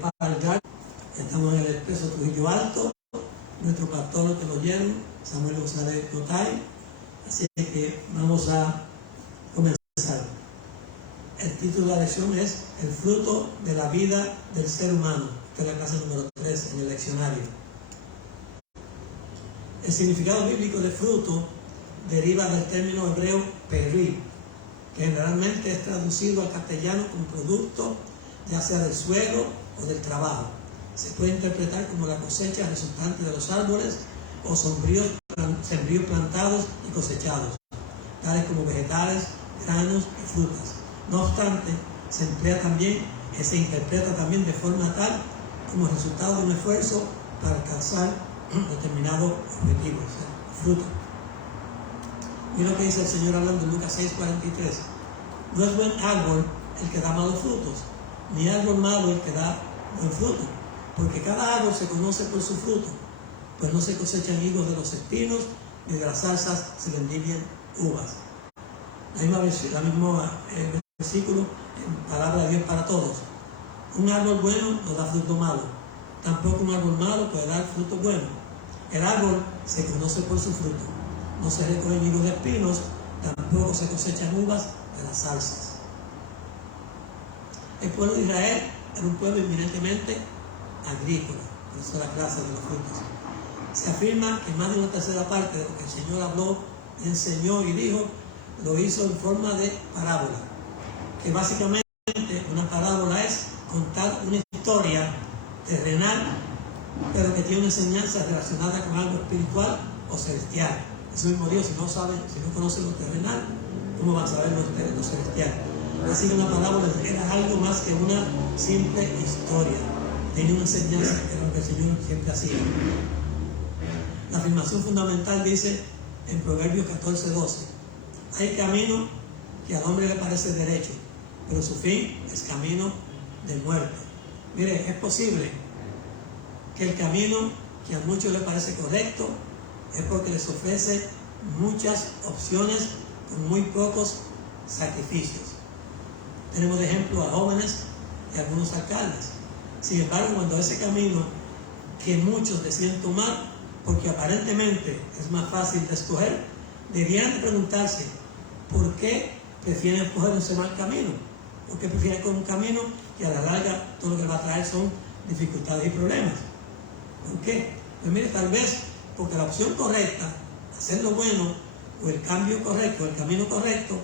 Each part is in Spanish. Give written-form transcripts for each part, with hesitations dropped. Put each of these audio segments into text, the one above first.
Palgar. Estamos en el Expreso Trujillo Alto. Nuestro pastor que lo lleva, Samuel González Cotay. Así que vamos a comenzar. El título de la lección es El fruto de la vida del ser humano. Esta es la clase número 3 en el leccionario. El significado bíblico de fruto deriva del término hebreo peri, que generalmente es traducido al castellano como producto, ya sea del suelo o del trabajo. Se puede interpretar como la cosecha resultante de los árboles o sembríos plantados y cosechados, tales como vegetales, granos y frutas. No obstante, se interpreta también de forma tal como resultado de un esfuerzo para alcanzar determinado objetivo, o sea, fruto. Mira lo que dice el Señor hablando en Lucas 6:43. No es buen árbol el que da malos frutos, ni árbol malo el que da buen fruto, porque cada árbol se conoce por su fruto, pues no se cosechan higos de los espinos, ni de las zarzas se vendimian uvas. La misma versículo en palabra de Dios para todos. Un árbol bueno no da fruto malo, tampoco un árbol malo puede dar fruto bueno. El árbol se conoce por su fruto. No se recogen higos de espinos, tampoco se cosechan uvas de las zarzas. El pueblo de Israel era un pueblo eminentemente agrícola, por eso la clase de los frutos. Se afirma que más de una tercera parte de lo que el Señor habló, enseñó y dijo, lo hizo en forma de parábola, que básicamente una parábola es contar una historia terrenal, pero que tiene una enseñanza relacionada con algo espiritual o celestial. Eso mismo Dios, si no conocen lo terrenal, ¿cómo van a saber lo celestial? Así que una parábola era algo más que una simple historia. Tenía una enseñanza, que era lo que el Señor siempre hacía. La afirmación fundamental dice en Proverbios 14:12: hay camino que al hombre le parece derecho, pero su fin es camino de muerte. Mire, es posible que el camino que a muchos les parece correcto es porque les ofrece muchas opciones con muy pocos sacrificios. Tenemos de ejemplo a jóvenes y algunos alcaldes. Sin embargo, cuando ese camino que muchos deciden tomar, porque aparentemente es más fácil de escoger, deberían de preguntarse por qué prefieren escoger ese mal camino. ¿Por qué prefieren escoger un camino que a la larga todo lo que va a traer son dificultades y problemas? ¿Por qué? Pues mire, tal vez porque la opción correcta, hacer lo bueno, o el cambio correcto, el camino correcto,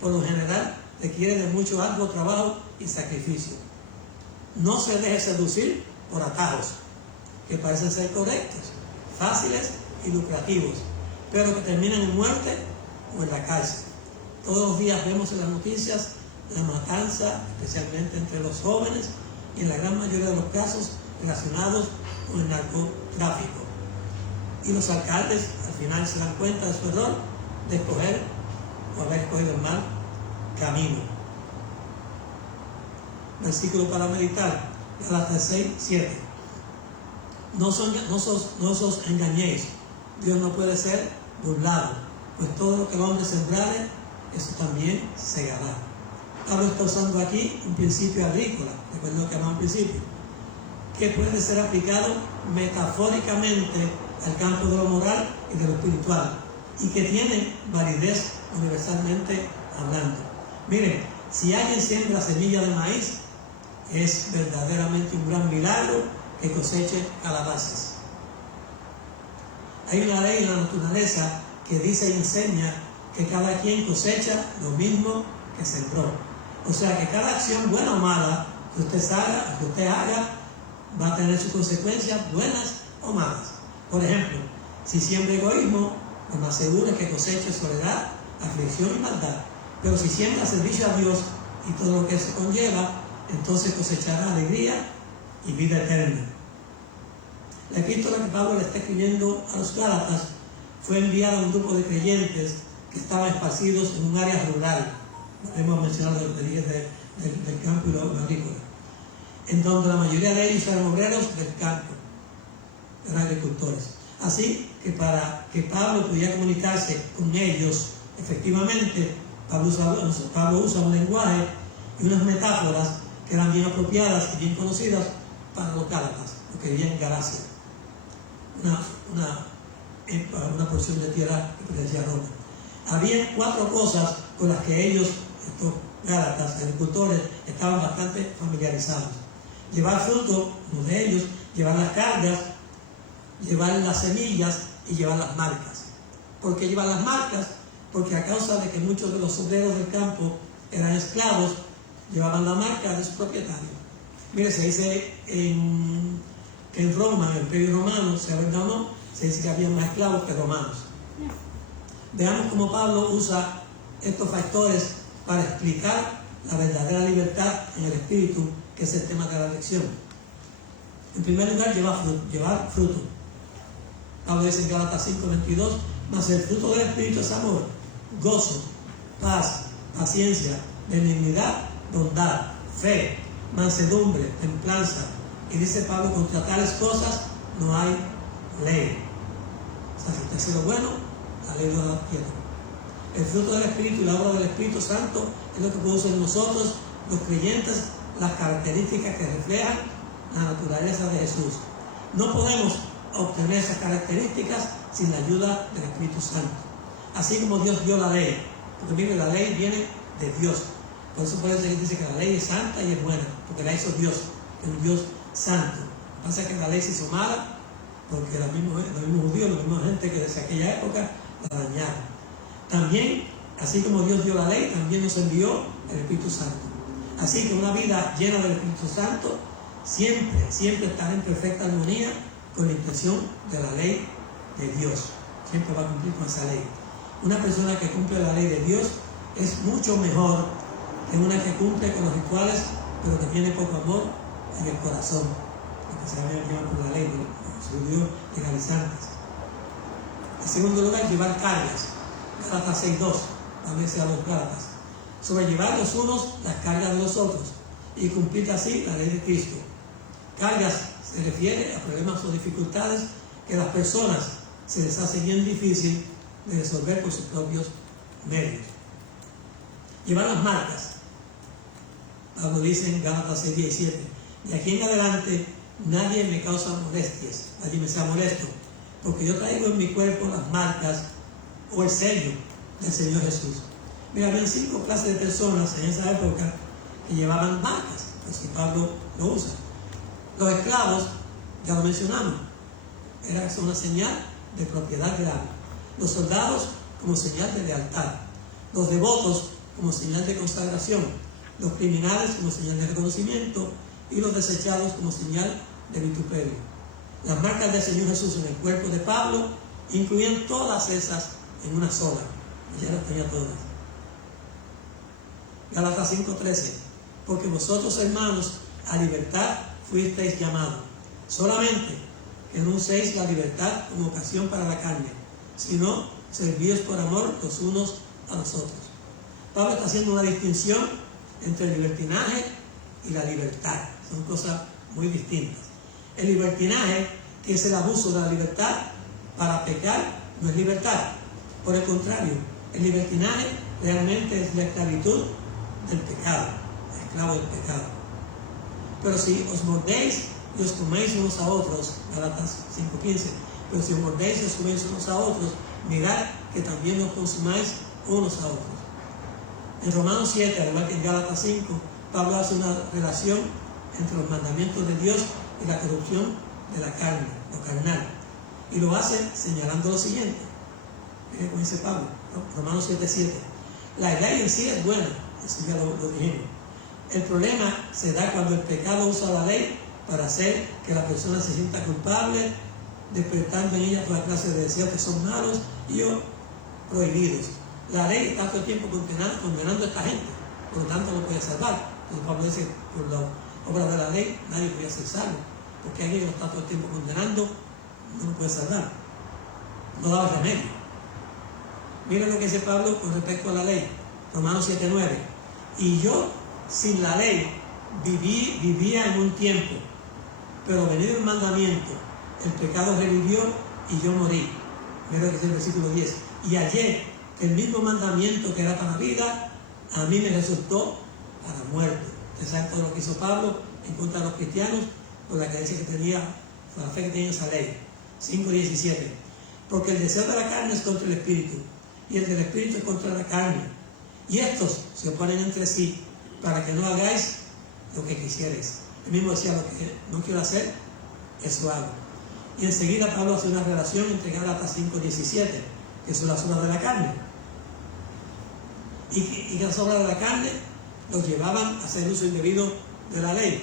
por lo general requiere de mucho arduo trabajo y sacrificio. No se deje seducir por atajos que parecen ser correctos, fáciles y lucrativos, pero que terminan en muerte o en la cárcel. Todos los días vemos en las noticias la matanza, especialmente entre los jóvenes, y en la gran mayoría de los casos relacionados con el narcotráfico. Y los alcaldes al final se dan cuenta de su error de escoger o haber escogido el mal camino. Versículo para meditar, Gálatas 6:7. No os engañéis, Dios no puede ser burlado, pues todo lo que el hombre sembrare, eso también segará. Pablo está usando aquí un principio agrícola, recuerden que hablamos al principio, que puede ser aplicado metafóricamente al campo de lo moral y de lo espiritual, y que tiene validez universalmente hablando. Miren, si alguien siembra semilla de maíz, es verdaderamente un gran milagro que coseche calabazas. Hay una ley en la naturaleza que dice y enseña que cada quien cosecha lo mismo que sembró. O sea que cada acción, buena o mala, que usted haga, va a tener sus consecuencias buenas o malas. Por ejemplo, si siembra egoísmo, lo más seguro es que coseche soledad, aflicción y maldad. Pero si siembra servicio a Dios y todo lo que eso conlleva, entonces cosechará alegría y vida eterna. La epístola que Pablo le está escribiendo a los Gálatas fue enviada a un grupo de creyentes que estaban esparcidos en un área rural. Hemos mencionado lo que dije del campo y lo agrícola, en donde la mayoría de ellos eran obreros del campo, eran agricultores. Así que para que Pablo pudiera comunicarse con ellos efectivamente, Pablo usa un lenguaje y unas metáforas que eran bien apropiadas y bien conocidas para los Gálatas, los que vivían en Galacia, una porción de tierra que pertenecía a Roma. Había 4 cosas con las que ellos, estos Gálatas, agricultores, estaban bastante familiarizados: llevar fruto, uno de ellos, llevar las cargas, llevar las semillas y llevar las marcas. ¿Por qué llevar las marcas? Porque a causa de que muchos de los obreros del campo eran esclavos, llevaban la marca de su propietario. Mire, se dice que en Roma, en el Imperio Romano, sea verdad o no, se dice que había más esclavos que romanos. Veamos cómo Pablo usa estos factores para explicar la verdadera libertad en el espíritu, que es el tema de la lección. En primer lugar, llevar fruto. Pablo dice en Gálatas 5:22, mas el fruto del espíritu es amor, gozo, paz, paciencia, benignidad, bondad, fe, mansedumbre, templanza. Y dice Pablo, contra tales cosas no hay ley. O sea, si usted hace lo bueno, la ley lo da quieto. El fruto del Espíritu y la obra del Espíritu Santo es lo que produce en nosotros, los creyentes, las características que reflejan la naturaleza de Jesús. No podemos obtener esas características sin la ayuda del Espíritu Santo. Así como Dios dio la ley, porque mire, la ley viene de Dios. Por eso puede ser que dice que la ley es santa y es buena, porque la hizo Dios, es un Dios santo. Lo que pasa es que la ley se hizo mala porque los mismos judíos, la misma gente que desde aquella época la dañaron. También, así como Dios dio la ley, también nos envió el Espíritu Santo. Así que una vida llena del Espíritu Santo siempre estará en perfecta armonía con la intención de la ley de Dios. Siempre va a cumplir con esa ley. Una persona que cumple la ley de Dios es mucho mejor que una que cumple con los rituales, pero que tiene poco amor en el corazón, porque se llevan por la ley, los judíos legalizantes. En segundo lugar, llevar cargas. Gálatas 6:2, también sea los Gálatas. Sobrellevar los unos las cargas de los otros y cumplir así la ley de Cristo. Cargas se refiere a problemas o dificultades que a las personas se les hace bien difícil de resolver por sus propios medios. Llevar las marcas. Pablo dice en Gálatas 6:17, de aquí en adelante nadie me causa molestias, nadie me sea molesto, porque yo traigo en mi cuerpo las marcas o el sello del Señor Jesús. Mira, había 5 clases de personas en esa época que llevaban marcas, así Pablo lo usa. Los esclavos, ya lo mencionamos, era una señal de propiedad grave. Los soldados como señal de lealtad. Los devotos como señal de consagración. Los criminales como señal de reconocimiento. Y los desechados como señal de vituperio. Las marcas del Señor Jesús en el cuerpo de Pablo incluían todas esas en una sola. Ya las tenía todas. Gálatas 5:13, porque vosotros, hermanos, a libertad fuisteis llamados, solamente que no uséis la libertad como ocasión para la carne, sino servíos por amor los unos a los otros. Pablo está haciendo una distinción entre el libertinaje y la libertad. Son cosas muy distintas. El libertinaje, que es el abuso de la libertad para pecar, no es libertad. Por el contrario, el libertinaje realmente es la esclavitud del pecado, esclavo del pecado. Pero si os mordéis y os coméis unos a otros, Gálatas 5:15, pero si os mordéis y os coméis unos a otros, mirad que también os consumáis unos a otros. En Romanos 7, al igual que en Gálatas 5, Pablo hace una relación entre los mandamientos de Dios y la corrupción de la carne, lo carnal. Y lo hace señalando lo siguiente. Miren cómo dice Pablo, ¿no? Romanos 7:7. La ley en sí es buena, eso ya lo dijimos. El problema se da cuando el pecado usa la ley para hacer que la persona se sienta culpable, despertando en ella toda clase de deseos que son malos y o prohibidos. La ley está todo el tiempo condenando a esta gente, por lo tanto no puede salvar. Entonces Pablo dice, por la obra de la ley nadie puede ser salvo, porque alguien que lo está todo el tiempo condenando no lo puede salvar, no da remedio. Miren lo que dice Pablo con respecto a la ley, Romanos 7:9. Y yo, sin la ley, vivía en un tiempo, pero venido el mandamiento, el pecado revivió y yo morí. Miren lo que dice el versículo 10. Y hallé que el mismo mandamiento que era para vida, a mí me resultó para muerte. Ustedes saben todo lo que hizo Pablo en contra de los cristianos por la creencia que tenía, por la fe que tenía en esa ley. 5:17. Porque el deseo de la carne es contra el espíritu, y el del espíritu es contra la carne. Y estos se oponen entre sí, para que no hagáis lo que quisierais. Él mismo decía, lo que no quiero hacer, eso hago. Y enseguida Pablo hace una relación entre Gálatas 5:17, que son las obras de la carne. Y que las obras de la carne los llevaban a hacer uso indebido de la ley.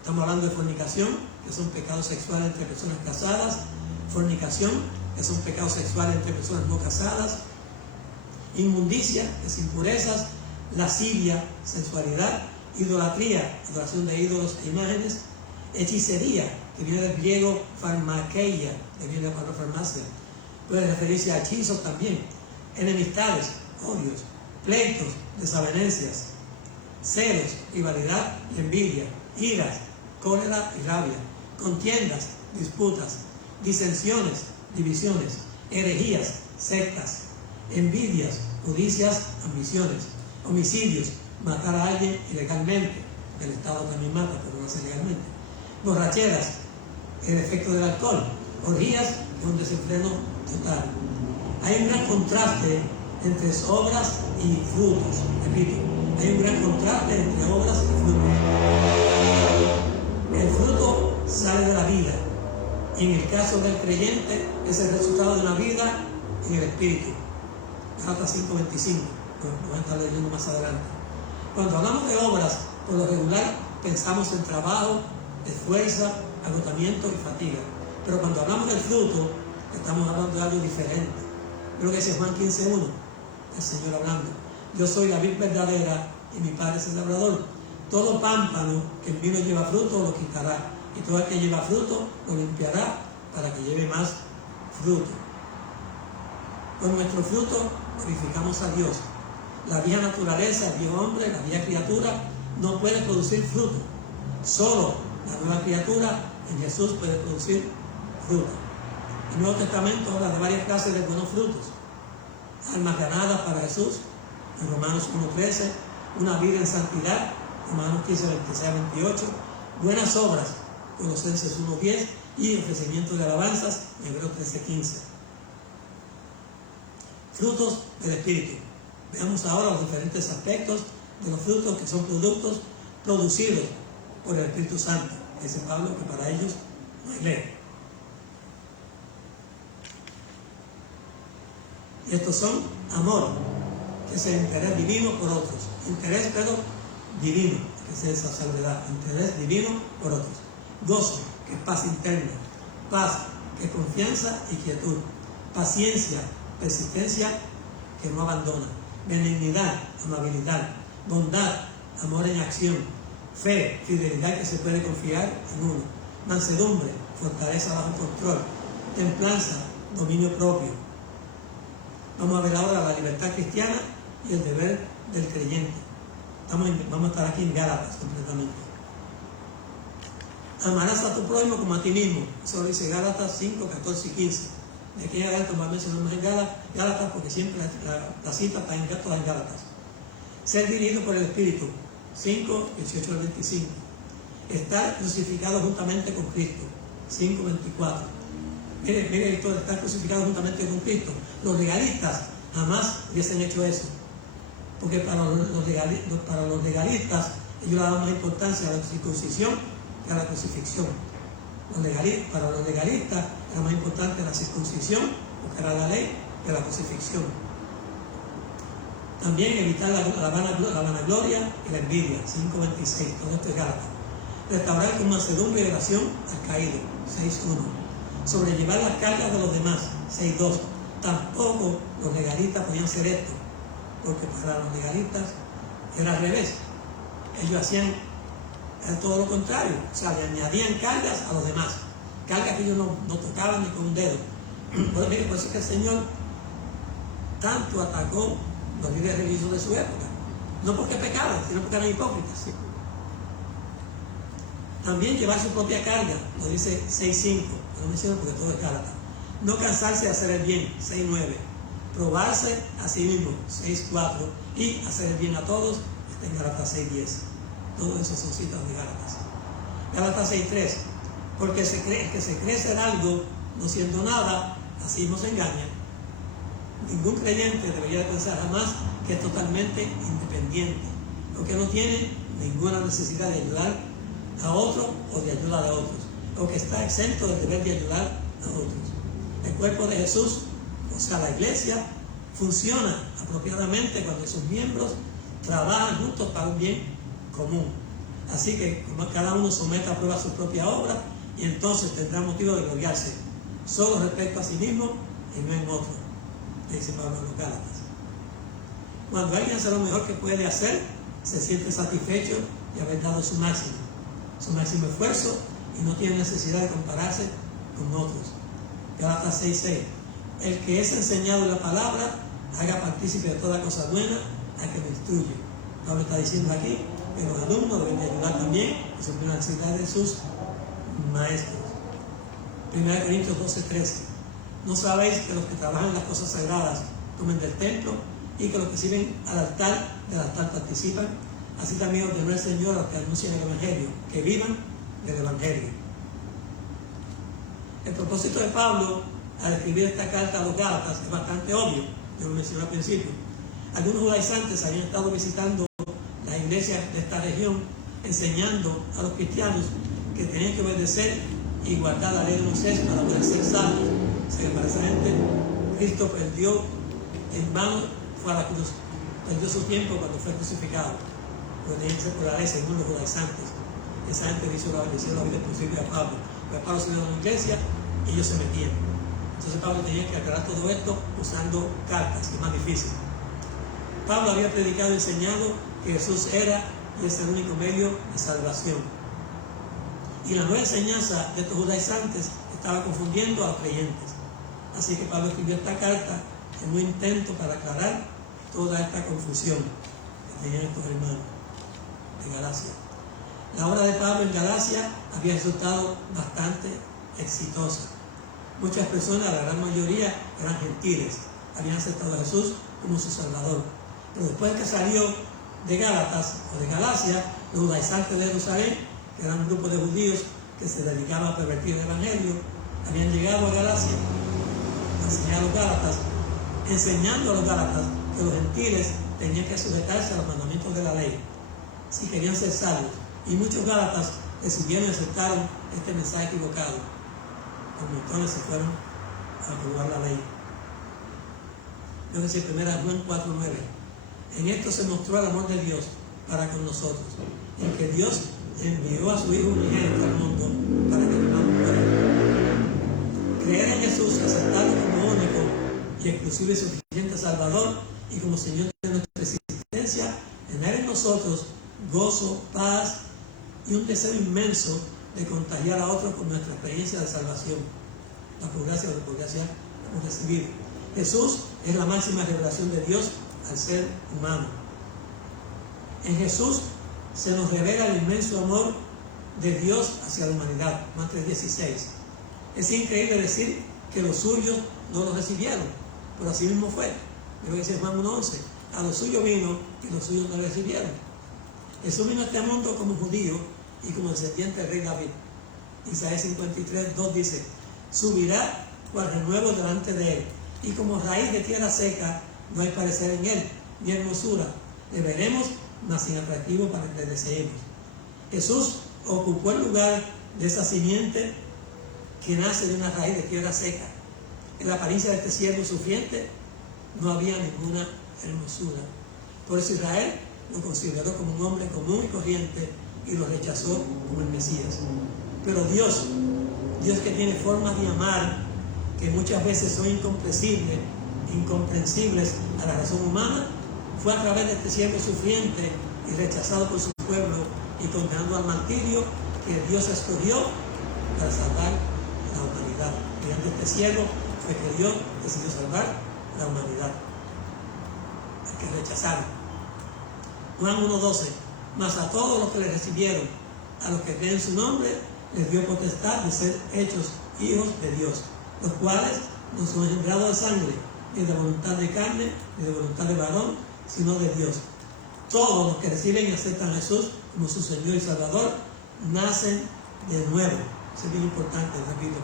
Estamos hablando de fornicación, que son pecados sexuales entre personas casadas, fornicación, que son pecados sexuales entre personas no casadas, inmundicia, que es impurezas, lascivia, sensualidad, idolatría, adoración de ídolos e imágenes, hechicería, que viene del griego farmakeia, que viene de la palabra farmacia, puede referirse a hechizos también, enemistades, odios, pleitos, desavenencias, celos, rivalidad y envidia, iras, cólera y rabia, contiendas, disputas, disensiones, divisiones, herejías, sectas, envidias, codicias, ambiciones, homicidios, matar a alguien ilegalmente, el Estado también mata, pero no hace legalmente, borracheras, el efecto del alcohol, orgías con desenfreno total. Hay un gran contraste entre obras y frutos, repito, hay un gran contraste entre obras y frutos. El fruto sale de la vida, y en el caso del creyente es el resultado de una vida en el Espíritu. Gálatas 5:25, lo voy a estar leyendo más adelante. Cuando hablamos de obras, por lo regular pensamos en trabajo, esfuerzo, agotamiento y fatiga. Pero cuando hablamos del fruto, estamos hablando de algo diferente. Creo que dice Juan 15:1, el Señor hablando. Yo soy la vid verdadera y mi Padre es el labrador. Todo pámpano que en mí no lleva fruto lo quitará, y todo el que lleva fruto lo limpiará para que lleve más fruto. Con nuestro fruto glorificamos a Dios. La vieja naturaleza, el viejo hombre, la vieja criatura no puede producir fruto. Solo la nueva criatura en Jesús puede producir fruto. El Nuevo Testamento habla de varias clases de buenos frutos. Almas ganadas para Jesús, en Romanos 1:13, una vida en santidad, Romanos 15:26-28, buenas obras, Colosenses 1:10, y ofrecimiento de alabanzas, Hebreos 13:15. Frutos del Espíritu. Veamos ahora los diferentes aspectos de los frutos que son productos producidos por el Espíritu Santo. Dice Pablo que para ellos no hay ley. Y estos son amor, que es el interés divino por otros. Interés, pero divino, que es esa salvedad. Interés divino por otros. Gozo, que es paz interna. Paz, que es confianza y quietud. Paciencia, persistencia, que no abandona. Benignidad, amabilidad. Bondad, amor en acción. Fe, fidelidad, que se puede confiar en uno. Mansedumbre, fortaleza bajo control. Templanza, dominio propio. Vamos a ver ahora la libertad cristiana y el deber del creyente. Vamos a estar aquí en Gálatas completamente. Amarás a tu prójimo como a ti mismo. Eso lo dice Gálatas 5, 14 y 15. De aquí en adelante vamos a mencionar más en Gálatas porque siempre la cita está en Gálatas. Ser dirigido por el Espíritu. 5, 18 al 25. Estar crucificado juntamente con Cristo. 5, 24. Mire esto de estar crucificado juntamente con Cristo. Los legalistas jamás hubiesen hecho eso. Porque para los legalistas ellos le daban más importancia a la circuncisión que a la crucifixión. Para los legalistas era más importante la circuncisión, porque era la ley, que la crucifixión. También evitar la vanagloria y la envidia. 5:26, todo esto es Gálatas. Restaurar con mansedumbre y oración al caído. 6:1. Sobrellevar las cargas de los demás. 6:2. Tampoco los legalistas podían hacer esto, porque para los legalistas era al revés. Ellos hacían todo lo contrario, o sea, le añadían cargas a los demás, cargas que ellos no tocaban ni con un dedo. Por eso es que el Señor tanto atacó los líderes religiosos de su época, no porque pecaban, sino porque eran hipócritas. También llevar su propia carga, lo dice 6:5, no menciono porque todo es Gálatas. No cansarse de hacer el bien, 6:9. Probarse a sí mismo, 6:4. Y hacer el bien a todos, está en Gálatas 6:10. Todo eso son citas de Gálatas. Gálatas 6:3. Porque el que se cree ser algo, no siendo nada, así mismo se engaña. Ningún creyente debería de pensar jamás que es totalmente independiente, o que no tiene ninguna necesidad de ayudar a otros o de ayudar a otros, o que está exento del deber de ayudar a otros. El cuerpo de Jesús, o sea, la iglesia, funciona apropiadamente cuando sus miembros trabajan juntos para un bien común. Así que cada uno someta a prueba su propia obra y entonces tendrá motivo de gloriarse solo respecto a sí mismo y no en otro, dice Pablo en los Gálatas. Cuando alguien hace lo mejor que puede hacer, se siente satisfecho de haber dado su máximo esfuerzo y no tiene necesidad de compararse con otros. Gálatas 6:6. El que es enseñado en la palabra, haga partícipe de toda cosa buena a que lo instruye. Pablo está diciendo aquí que los alumnos deben de ayudar también a suplir las necesidades de sus maestros. 1 Corintios 12:13. ¿No sabéis que los que trabajan en las cosas sagradas comen del templo y que los que sirven del altar participan? Así también ordenó el Señor a los que anuncian el Evangelio, que vivan del Evangelio. El propósito de Pablo al escribir esta carta a los Gálatas es bastante obvio, yo lo mencioné al principio. Algunos judaizantes habían estado visitando las iglesias de esta región, enseñando a los cristianos que tenían que obedecer y guardar la ley de Moisés para poder ser salvos. O sea, para esa gente, Cristo perdió en vano, fue a la cruz, perdió su tiempo cuando fue crucificado, porque tenía que ser por la ley según los judaizantes. Esa gente hizo la vida al principio de Pablo. Pero Pablo se dio a la iglesia y ellos se metían. Entonces Pablo tenía que aclarar todo esto usando cartas, que es más difícil. Pablo había predicado y enseñado que Jesús era y es el único medio de salvación. Y la nueva enseñanza de estos judaizantes estaba confundiendo a los creyentes. Así que Pablo escribió esta carta en un intento para aclarar toda esta confusión que tenían estos hermanos de Galacia. La obra de Pablo en Galacia había resultado bastante exitosa. Muchas personas, la gran mayoría, eran gentiles, habían aceptado a Jesús como su Salvador. Pero después que salió de Gálatas o de Galacia, los judaizantes de Jerusalén, que eran un grupo de judíos que se dedicaban a pervertir el Evangelio, habían llegado a Galacia a enseñar a los Gálatas, enseñando a los Gálatas que los gentiles tenían que sujetarse a los mandamientos de la ley si querían ser salvos. Y muchos Gálatas recibieron y aceptaron este mensaje equivocado. Los montones se fueron a aprobar la ley. Yo decía 1 Juan 4:9. En esto se mostró el amor de Dios para con nosotros, en que Dios envió a su Hijo unigénito al mundo para que no muera. Creer en Jesús, aceptarlo como único y exclusivo y suficiente Salvador y como Señor de nuestra existencia, tener en nosotros gozo, paz y un deseo inmenso de contagiar a otros con nuestra experiencia de salvación. La por gracia hemos recibido. Jesús es la máxima revelación de Dios al ser humano. En Jesús se nos revela el inmenso amor de Dios hacia la humanidad. Juan 3:16. Es increíble decir que los suyos no lo recibieron, pero así mismo fue. Lo que dice Juan 1:11. A los suyos vino y los suyos no lo recibieron. Jesús vino a este mundo como judío y como descendiente del rey David. Isaías 53:2 dice: subirá cual renuevo delante de él, y como raíz de tierra seca no hay parecer en él, ni hermosura. Le veremos, mas sin atractivo para que le deseemos. Jesús ocupó el lugar de esa simiente que nace de una raíz de tierra seca. En la apariencia de este siervo sufriente no había ninguna hermosura. Por eso Israel lo consideró como un hombre común y corriente y lo rechazó como el Mesías. Pero Dios que tiene formas de amar que muchas veces son incomprensibles a la razón humana, fue a través de este siervo sufriente y rechazado por su pueblo y condenado al martirio que Dios escogió para salvar la humanidad. Mediante este siervo fue que Dios decidió salvar la humanidad, al que rechazaron. Juan 1:12. Mas a todos los que le recibieron, a los que creen en su nombre, les dio potestad de ser hechos hijos de Dios, los cuales no son engendrados de sangre, ni de voluntad de carne, ni de voluntad de varón, sino de Dios. Todos los que reciben y aceptan a Jesús como su Señor y Salvador, nacen de nuevo. Eso es bien importante, repito.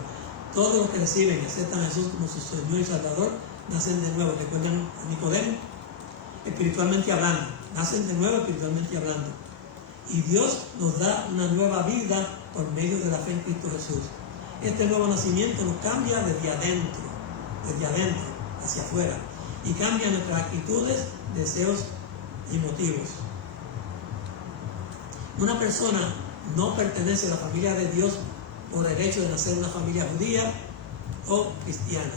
Todos los que reciben y aceptan a Jesús como su Señor y Salvador, nacen de nuevo. ¿Recuerdan a Nicodemo? Espiritualmente hablando. Nacen de nuevo espiritualmente hablando. Y Dios nos da una nueva vida por medio de la fe en Cristo Jesús. Este nuevo nacimiento nos cambia desde adentro hacia afuera, y cambia nuestras actitudes, deseos y motivos. Una persona no pertenece a la familia de Dios por el hecho de nacer en una familia judía o cristiana.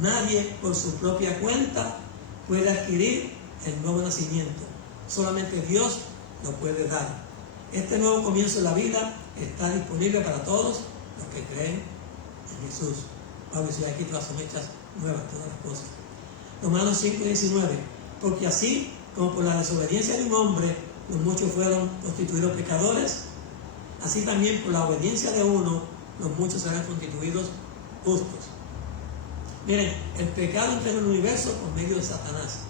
Nadie por su propia cuenta puede adquirir el nuevo nacimiento. Solamente Dios lo puede dar. Este nuevo comienzo de la vida está disponible para todos los que creen en Jesús. Pablo dice aquí todas son hechas nuevas, todas las cosas. Romanos 5:19. Porque así como por la desobediencia de un hombre los muchos fueron constituidos pecadores, así también por la obediencia de uno los muchos serán constituidos justos. Miren, el pecado entró en el universo por medio de Satanás.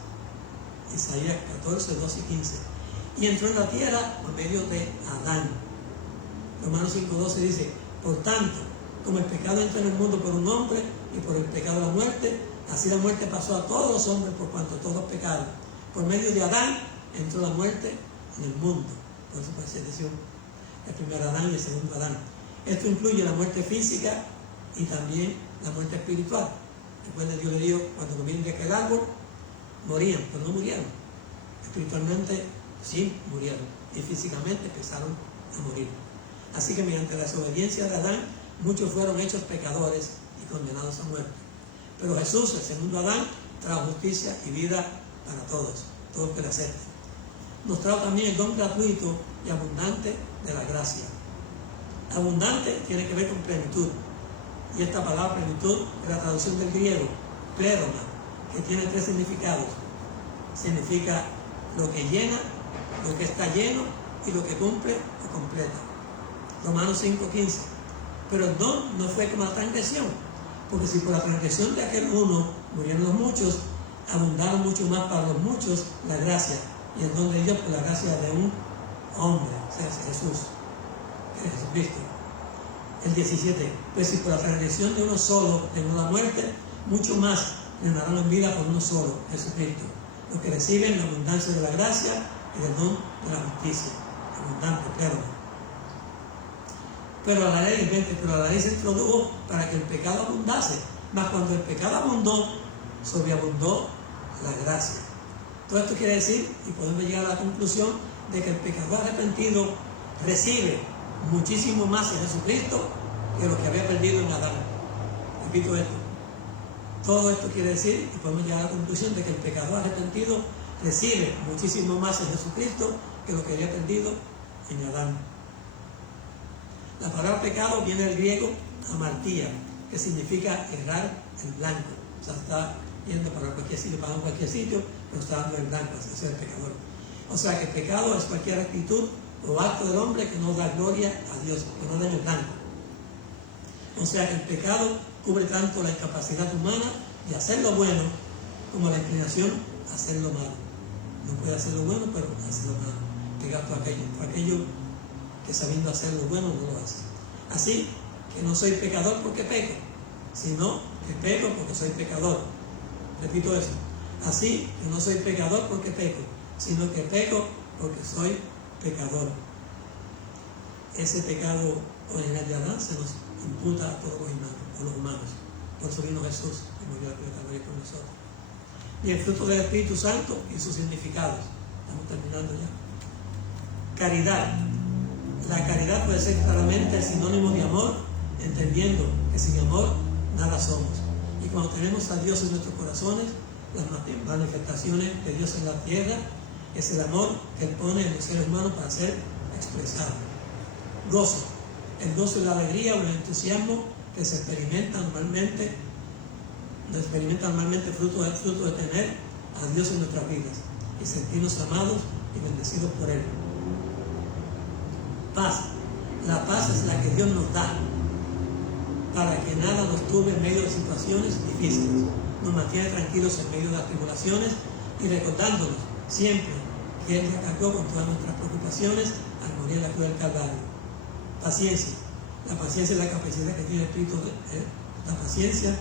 Isaías 14, 12 y 15. Y entró en la tierra por medio de Adán. Romanos 5:12 dice: por tanto, como el pecado entró en el mundo por un hombre, y por el pecado la muerte, así la muerte pasó a todos los hombres por cuanto todos pecaron. Por medio de Adán entró la muerte en el mundo. Por eso parece decir el primer Adán y el segundo Adán. Esto incluye la muerte física y también la muerte espiritual. Recuerden, Dios le dijo, cuando comieron de aquel árbol, morían, pero no murieron. Espiritualmente sí murieron, y físicamente empezaron a morir. Así que mediante la desobediencia de Adán, muchos fueron hechos pecadores y condenados a muerte. Pero Jesús, el segundo Adán, trajo justicia y vida para todos los que le acepten. Nos trajo también el don gratuito y abundante de la gracia. Abundante tiene que ver con plenitud. Y esta palabra plenitud es la traducción del griego, pleroma, que tiene tres significados. Significa lo que llena, lo que está lleno y lo que cumple o completa. Romanos 5:15. Pero el don no fue como la transgresión, porque si por la transgresión de aquel uno murieron los muchos, abundaron mucho más para los muchos la gracia, y el don de Dios por la gracia de un hombre, o sea, Jesús, que es Jesucristo. El 17. Pues si por la transgresión de uno solo llegó la muerte, mucho más reinarán en vida por uno solo, Jesucristo. Los que reciben la abundancia de la gracia y el don de la justicia. Abundante, claro. Pero la ley se introdujo para que el pecado abundase. Mas cuando el pecado abundó, sobreabundó la gracia. Todo esto quiere decir, y podemos llegar a la conclusión, de que el pecador arrepentido recibe muchísimo más en Jesucristo que lo que había perdido en Adán. Repito esto. Todo esto quiere decir, y podemos llegar a la conclusión, de que el pecador arrepentido recibe muchísimo más en Jesucristo que lo que había perdido en Adán. La palabra pecado viene del griego amartía, que significa errar en blanco. O sea, está yendo para cualquier sitio, pero está dando en blanco, así es el pecador. O sea, que el pecado es cualquier actitud o acto del hombre que no da gloria a Dios, que no da en el blanco. O sea, que el pecado cubre tanto la incapacidad humana de hacer lo bueno como la inclinación a hacer lo malo. No puede hacer lo bueno, pero hace lo malo. Pegar por aquello que sabiendo hacer lo bueno no lo hace. Así que no soy pecador porque peco, sino que peco porque soy pecador. Repito eso. Así que no soy pecador porque peco, sino que peco porque soy pecador. Ese pecado original de Adán se nos imputa a todos los humanos. Por eso vino Jesús y murió al Calvario por nosotros. Y el fruto del Espíritu Santo y sus significados. Estamos terminando ya. Caridad. La caridad puede ser claramente el sinónimo de amor, entendiendo que sin amor nada somos. Y cuando tenemos a Dios en nuestros corazones, las manifestaciones de Dios en la tierra es el amor que Él pone en los seres humanos para ser expresado. Gozo. El gozo es la alegría o el entusiasmo que se experimenta normalmente fruto de tener a Dios en nuestras vidas y sentirnos amados y bendecidos por Él. Paz. La paz es la que Dios nos da para que nada nos turbe en medio de situaciones difíciles. Nos mantiene tranquilos en medio de las tribulaciones y recordándonos siempre que Él nos cargó con todas nuestras preocupaciones al morir en la cruz del Calvario. Paciencia. La paciencia es la capacidad que tiene el Espíritu. La paciencia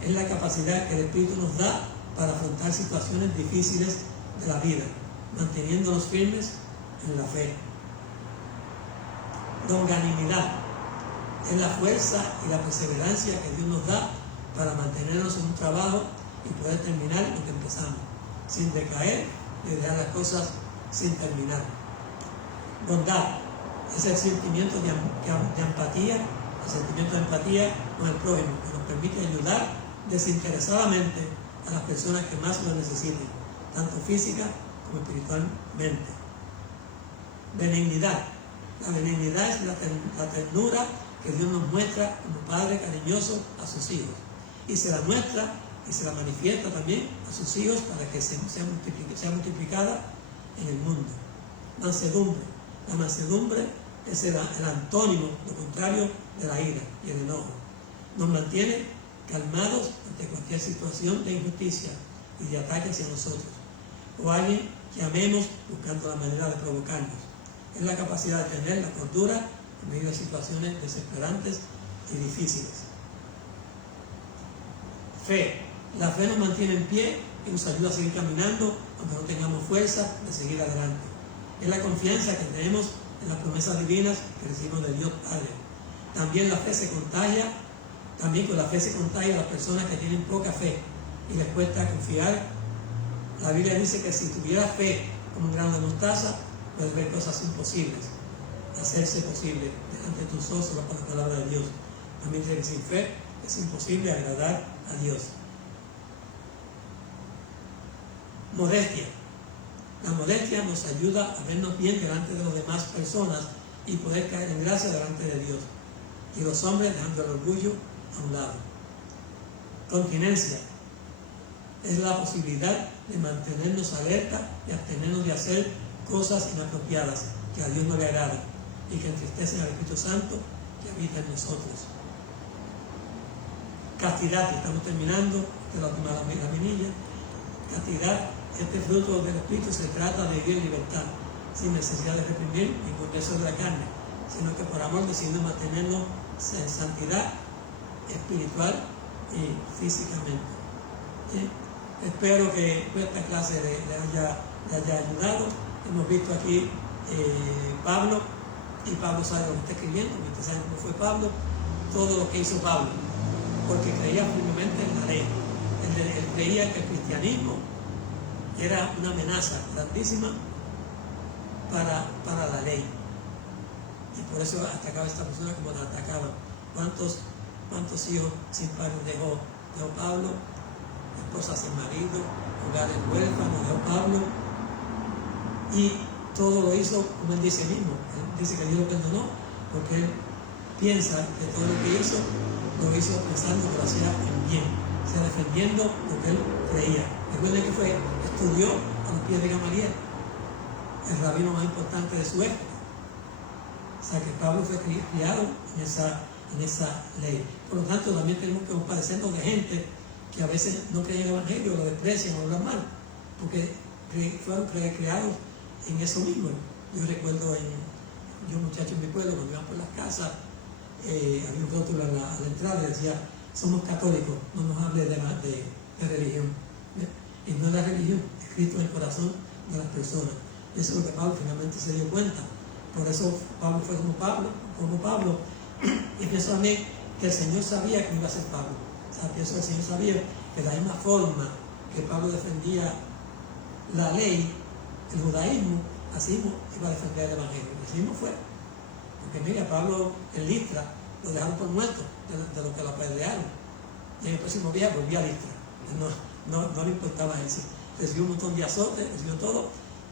es la capacidad que el Espíritu nos da para afrontar situaciones difíciles de la vida, manteniéndonos firmes en la fe. Longanimidad es la fuerza y la perseverancia que Dios nos da para mantenernos en un trabajo y poder terminar lo que empezamos, sin decaer y dejar las cosas sin terminar. Bondad es el sentimiento de empatía, el sentimiento de empatía con el prójimo, que nos permite ayudar desinteresadamente a las personas que más lo necesiten, tanto física como espiritualmente. Benignidad. La benignidad es la ternura que Dios nos muestra como Padre cariñoso a sus hijos, y se la muestra y se la manifiesta también a sus hijos para que sea multiplicada en el mundo. Mansedumbre. La mansedumbre es el antónimo, lo contrario de la ira y el enojo. Nos mantiene calmados ante cualquier situación de injusticia y de ataque hacia nosotros, o alguien que amemos buscando la manera de provocarnos. Es la capacidad de tener la cordura en medio de situaciones desesperantes y difíciles. Fe. La fe nos mantiene en pie y nos ayuda a seguir caminando aunque no tengamos fuerza de seguir adelante. Es la confianza que tenemos en las promesas divinas que recibimos de Dios Padre. También la fe se contagia, también con la fe se contagia a las personas que tienen poca fe y les cuesta confiar. La Biblia dice que si tuviera fe como un grano de mostaza, puedes ver cosas imposibles, hacerse posible delante de tus ojos por la palabra de Dios. También dice que sin fe es imposible agradar a Dios. Modestia. La modestia nos ayuda a vernos bien delante de las demás personas y poder caer en gracia delante de Dios. Y los hombres dejando el orgullo a un lado. Continencia es la posibilidad de mantenernos alerta y abstenernos de hacer cosas inapropiadas que a Dios no le agradan y que entristecen al Espíritu Santo que habita en nosotros. Castidad, estamos terminando, esta es la última laminilla. Castidad, este fruto del Espíritu se trata de vivir en libertad, sin necesidad de reprimir ningún deseo de la carne, sino que por amor decidimos mantenernos en santidad espiritual y físicamente. ¿Sí? Espero que esta clase le haya ayudado. Hemos visto aquí Pablo, y Pablo sabe lo que está escribiendo, porque ustedes saben cómo fue Pablo, todo lo que hizo Pablo, porque creía firmemente en la ley. Él creía que el cristianismo era una amenaza grandísima para la ley, y por eso atacaba a esta persona como la atacaba. ¿Cuántos hijos sin padre dejó Pablo? Esposas sin marido, hogares huérfanos dejó Pablo, y todo lo hizo como él dice mismo. Él dice que Dios lo perdonó porque él piensa que todo lo que hizo lo hizo pensando que lo hacía en bien, o sea, defendiendo lo que él creía. Recuerden que estudió a los pies de Gamaliel, el rabino más importante de su época. O sea que Pablo fue criado en esa ley. Por lo tanto, también tenemos que compadecernos de gente que a veces no creen en el Evangelio, lo desprecian o lo hablan mal, porque fueron creados en eso mismo. Yo recuerdo yo muchacho en mi pueblo, cuando iban por las casas, había un rótulo a la entrada y decía: somos católicos, no nos hable de religión. Y no es la religión, es Cristo en el corazón de las personas. Y eso es lo que Pablo finalmente se dio cuenta. Por eso Pablo fue como Pablo. Y pienso también que el Señor sabía que iba a ser Pablo. O sea, pienso que el Señor sabía que de la misma forma que Pablo defendía la ley, el judaísmo, así mismo iba a defender el Evangelio. Y así mismo fue. Porque mira, Pablo en Listra lo dejaron por muerto de lo que lo apedrearon. Y en el próximo día volvió a Listra. No le importaba eso. Recibió un montón de azotes, recibió todo.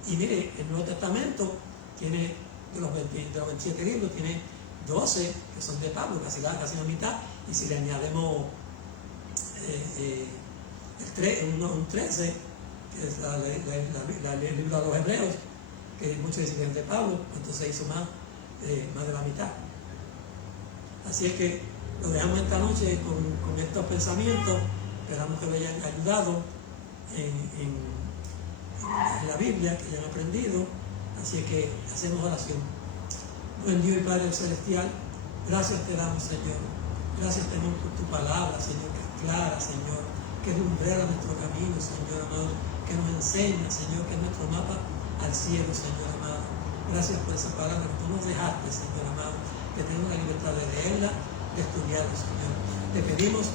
Y mire, el Nuevo Testamento tiene, de los 27 libros, tiene 12 que son de Pablo, casi la mitad. Y si le añadimos un 13, que es el libro de los Hebreos, que muchos dicen que es de Pablo, entonces hizo más de la mitad. Así es que lo dejamos esta noche con estos pensamientos. Esperamos que lo hayan ayudado en la Biblia, que hayan aprendido. Así es que hacemos oración. Buen Dios y Padre Celestial, Gracias te damos, Señor. Gracias te damos por tu palabra, Señor, que es clara, Señor, que lumbrera nuestro camino, Señor amado, que nos enseña, Señor, que es nuestro mapa al cielo, Señor amado. Gracias por esa palabra que tú nos dejaste, Señor amado, que tenemos la libertad de leerla, de estudiarla, Señor. Te pedimos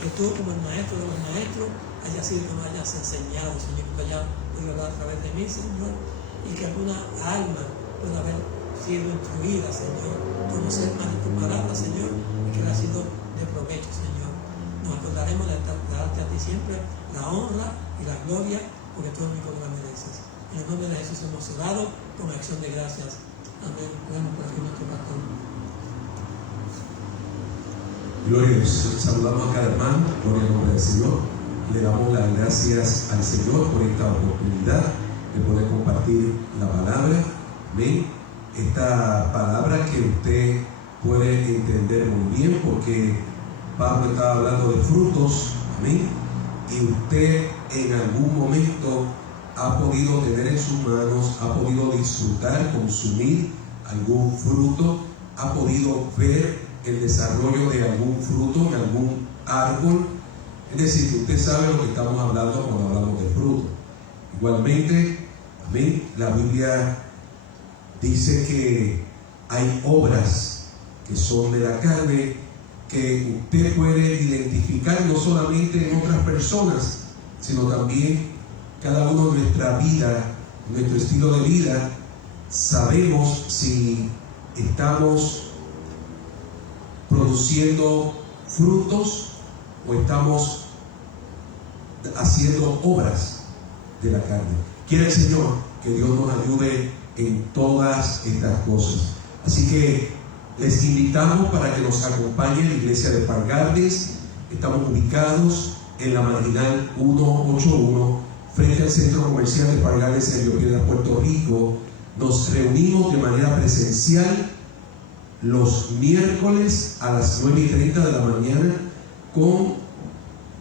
que tú, como el maestro de los maestros, hayas sido que nos hayas enseñado, Señor, que hayas podido hablar a través de mí, Señor, y que alguna alma pueda haber sido instruida, Señor, conocer más de tu palabra, Señor, y que le ha sido de provecho, Señor. Nos acordaremos de darte a ti siempre la honra y la gloria, porque tú único la mereces. En el nombre de Jesús hemos orado con acción de gracias. Amén. Bueno, por fin nuestro pastor. Gloria a Dios. Saludamos a cada hermano, gloria al nombre del Señor. Le damos las gracias al Señor por esta oportunidad de poder compartir la palabra. Amén. Esta palabra que usted puede entender muy bien, porque Pablo estaba hablando de frutos. Amén. Y usted en algún momento ha podido tener en sus manos, ha podido disfrutar, consumir algún fruto, ha podido ver el desarrollo de algún fruto en algún árbol. Es decir, que usted sabe lo que estamos hablando cuando hablamos de fruto. Igualmente, amén, la Biblia dice que hay obras que son de la carne que usted puede identificar no solamente en otras personas, sino también cada uno en nuestra vida, nuestro estilo de vida. Sabemos si estamos produciendo frutos o estamos haciendo obras de la carne. Quiere el Señor que Dios nos ayude en todas estas cosas. Así que les invitamos para que nos acompañen en la iglesia de Park Gardens. Estamos ubicados en la Marginal 181, frente al centro comercial de Park Gardens en Río Piedras, Puerto Rico. Nos reunimos de manera presencial los miércoles a las 9:30 de la mañana con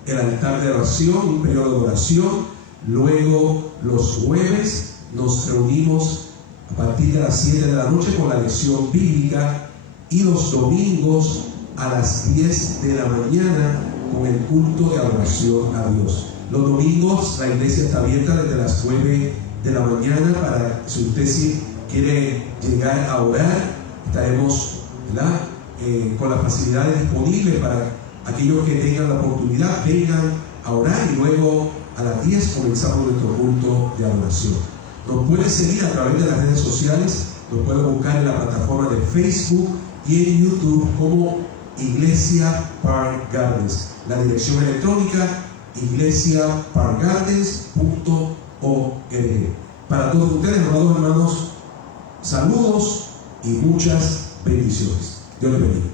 el altar de oración, un periodo de oración. Luego los jueves nos reunimos a partir de las 7 de la noche con la lección bíblica, y los domingos a las 10 de la mañana con el culto de adoración a Dios. Los domingos la iglesia está abierta desde las 9 de la mañana para, si usted sí quiere llegar a orar, estaremos, ¿verdad?, con las facilidades disponibles para aquellos que tengan la oportunidad, vengan a orar, y luego a las 10 comenzamos nuestro culto de adoración. Nos puede seguir a través de las redes sociales, nos puede buscar en la plataforma de Facebook y en YouTube como Iglesia Park Gardens. La dirección electrónica iglesiaparkgardens.org. Para todos ustedes, amados hermanos, saludos y muchas bendiciones. Dios les bendiga.